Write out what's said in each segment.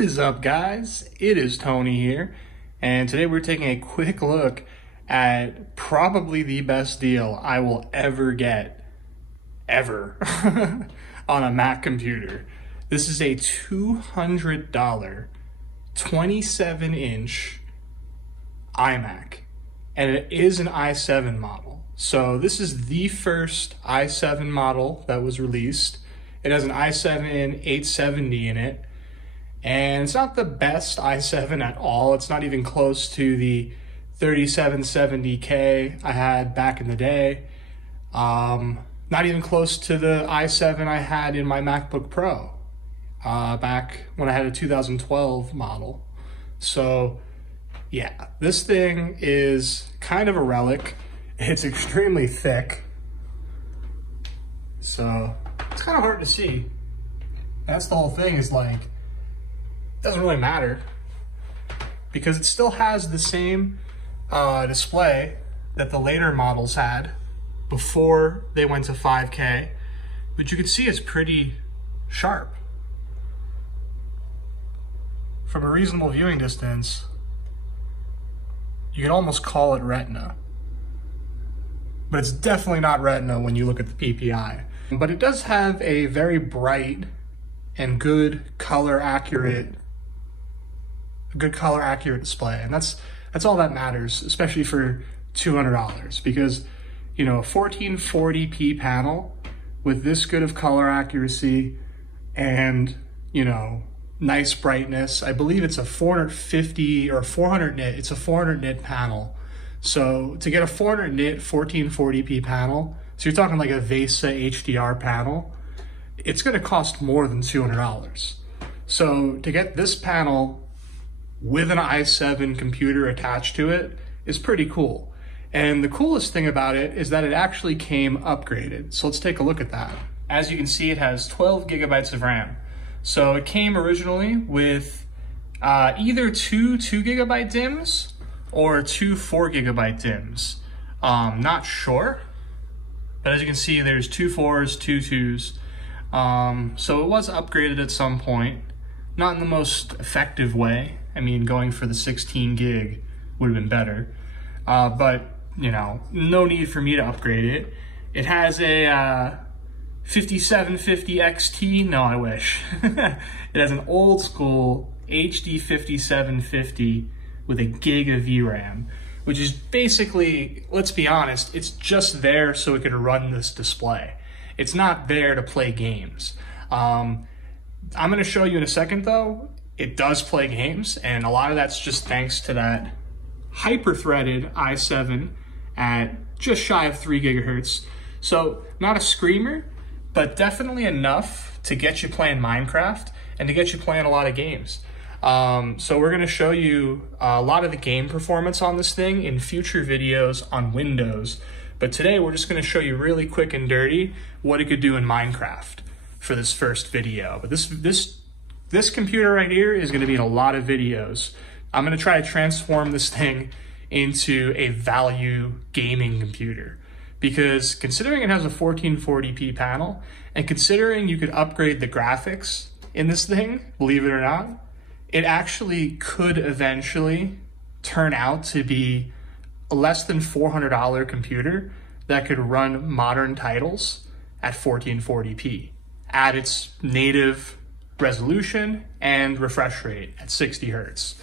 What is up, guys? It is Tony here, and today we're taking a quick look at probably the best deal I will ever get, ever, on a Mac computer. This is a $200 27-inch iMac, and it is an i7 model. So this is the first i7 model that was released. It has an i7 870 in it, and it's not the best i7 at all. It's not even close to the 3770K I had back in the day. Not even close to the i7 I had in my MacBook Pro back when I had a 2012 model. So yeah, this thing is kind of a relic. It's extremely thick, so it's kind of hard to see. That's the whole thing, is like, it doesn't really matter because it still has the same display that the later models had before they went to 5K, but you can see it's pretty sharp. From a reasonable viewing distance, you could almost call it Retina, but it's definitely not Retina when you look at the PPI. But it does have a very bright and good color accurate display, and that's all that matters, especially for $200, because you know, a 1440p panel with this good of color accuracy and, you know, nice brightness. I believe it's a 450 or 400 nit. It's a 400 nit panel. So to get a 400 nit 1440p panel, so you're talking like a VESA HDR panel, it's going to cost more than $200. So to get this panel with an i7 computer attached to it is pretty cool. And the coolest thing about it is that it actually came upgraded. So let's take a look at that. As you can see, it has 12 gigabytes of RAM. So it came originally with either two 2GB DIMMs or two 4GB DIMMs. Not sure, but as you can see, there's two 4s, two 2s. So it was upgraded at some point, not in the most effective way. I mean, going for the 16 gig would have been better, but you know, no need for me to upgrade it. It has a 5750 XT. No, I wish. It has an old school HD 5750 with a gig of VRAM, which is basically, let's be honest, it's just there so it can run this display. It's not there to play games. I'm going to show you in a second though, it does play games, and a lot of that's just thanks to that hyper-threaded i7 at just shy of 3 gigahertz. So not a screamer, but definitely enough to get you playing Minecraft and to get you playing a lot of games. So we're going to show you a lot of the game performance on this thing in future videos on Windows. But today we're just going to show you really quick and dirty what it could do in Minecraft for this first video. But this computer right here is going to be in a lot of videos. I'm going to try to transform this thing into a value gaming computer, because considering it has a 1440p panel, and considering you could upgrade the graphics in this thing, believe it or not, it actually could eventually turn out to be a less than $400 computer that could run modern titles at 1440p at its native resolution and refresh rate at 60 hertz,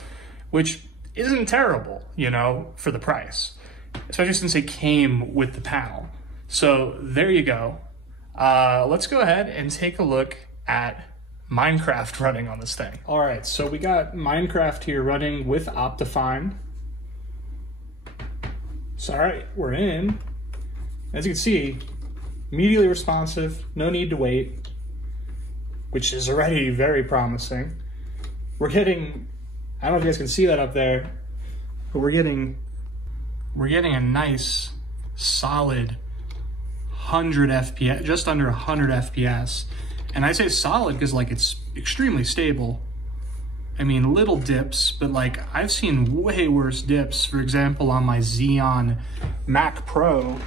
which isn't terrible, you know, for the price, especially since it came with the panel. So there you go. Let's go ahead and take a look at Minecraft running on this thing. All right, so we got Minecraft here running with Optifine. So all right, we're in. As you can see, immediately responsive, no need to wait, which is already very promising. We're getting, I don't know if you guys can see that up there, but we're getting a nice solid 100 FPS, just under 100 FPS. And I say solid because like it's extremely stable. I mean, little dips, but like I've seen way worse dips. For example, on my Xeon Mac Pro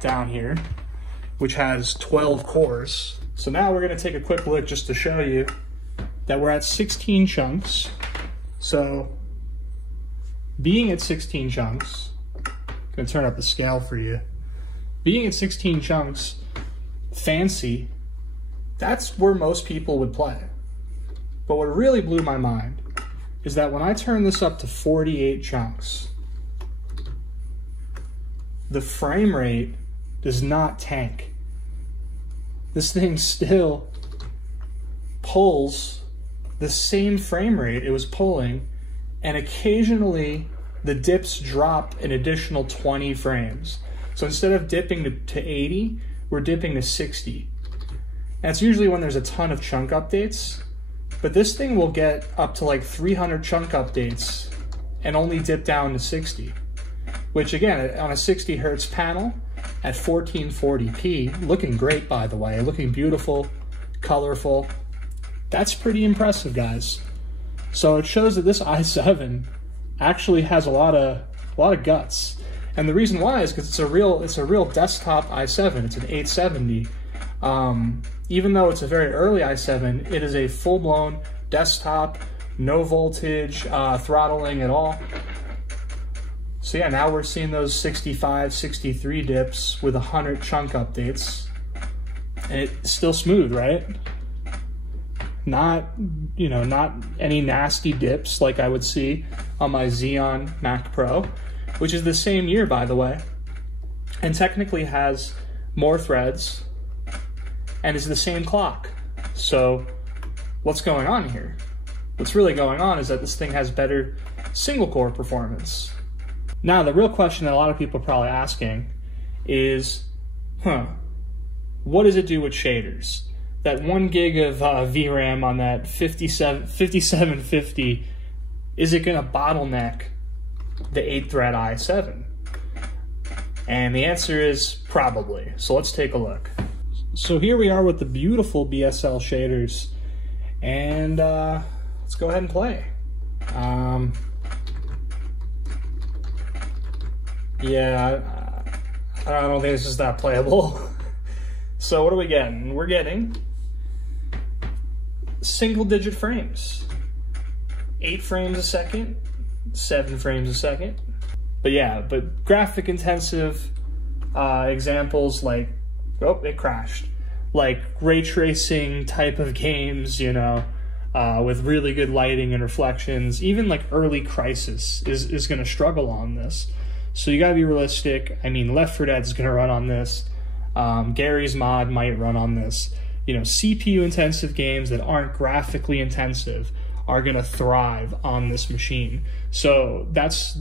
down here, which has 12 cores. So now we're gonna take a quick look just to show you that we're at 16 chunks. So being at 16 chunks, I'm gonna turn up the scale for you. Being at 16 chunks, fancy, that's where most people would play. But what really blew my mind is that when I turn this up to 48 chunks, the frame rate does not tank. This thing still pulls the same frame rate it was pulling, and occasionally the dips drop an additional 20 frames. So instead of dipping to 80, we're dipping to 60. And it's usually when there's a ton of chunk updates, but this thing will get up to like 300 chunk updates and only dip down to 60. Which again, on a 60 hertz panel at 1440p, looking great by the way, looking beautiful, colorful. That's pretty impressive, guys. So it shows that this i7 actually has a lot of guts. And the reason why is because it's a real desktop i7. It's an 870. Even though it's a very early i7, it is a full-blown desktop, no voltage throttling at all. So yeah, now we're seeing those 65, 63 dips with 100 chunk updates. And it's still smooth, right? Not, you know, not any nasty dips like I would see on my Xeon Mac Pro, which is the same year, by the way, and technically has more threads and is the same clock. So what's going on here? What's really going on is that this thing has better single core performance. Now, the real question that a lot of people are probably asking is, what does it do with shaders? That 1 gig of VRAM on that 5750, is it gonna bottleneck the 8-thread i7? And the answer is probably. So let's take a look. So here we are with the beautiful BSL shaders, and let's go ahead and play. Yeah, I don't think this is that playable. So what are we getting? We're getting single-digit frames. 8 frames a second, 7 frames a second. But yeah, but graphic-intensive examples like, oh, it crashed. Like ray tracing type of games, you know, with really good lighting and reflections. Even like early Crysis is going to struggle on this. So you gotta be realistic. I mean, Left 4 Dead is gonna run on this. Gary's Mod might run on this. You know, CPU intensive games that aren't graphically intensive are gonna thrive on this machine. So that's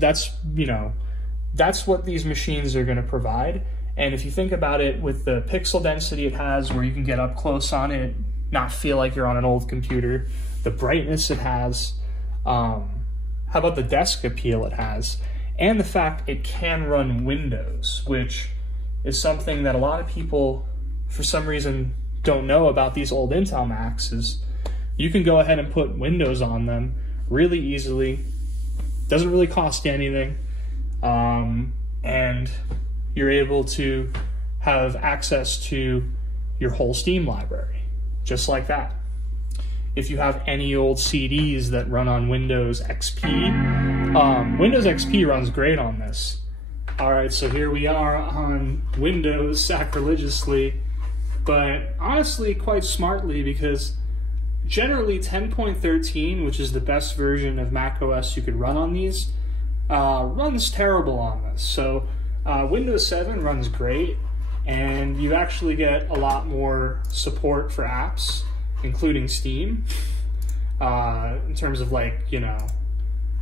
you know, that's what these machines are gonna provide. And if you think about it, with the pixel density it has, where you can get up close on it, not feel like you're on an old computer, the brightness it has, how about the desk appeal it has? And the fact it can run Windows, which is something that a lot of people, for some reason, don't know about these old Intel Macs, is you can go ahead and put Windows on them really easily. Doesn't really cost you anything. And you're able to have access to your whole Steam library, just like that. If you have any old CDs that run on Windows XP, Windows XP runs great on this. All right, so here we are on Windows sacrilegiously, but honestly quite smartly, because generally 10.13, which is the best version of macOS you could run on these, runs terrible on this. So Windows 7 runs great, and you actually get a lot more support for apps, including Steam, in terms of, like, you know,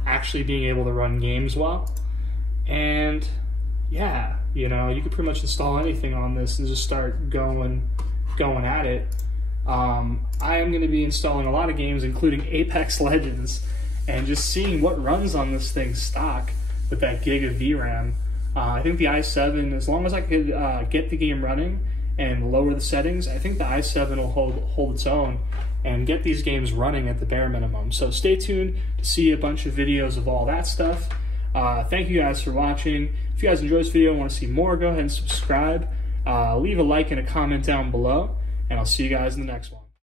actually being able to run games well. And yeah, you know, you could pretty much install anything on this and just start going at it. I am going to be installing a lot of games, including Apex Legends, and just seeing what runs on this thing stock with that gig of VRAM. I think the i7, as long as I could get the game running and lower the settings, I think the i7 will hold its own and get these games running at the bare minimum. So stay tuned to see a bunch of videos of all that stuff. Thank you guys for watching. If you guys enjoyed this video and want to see more, go ahead and subscribe. Leave a like and a comment down below, and I'll see you guys in the next one.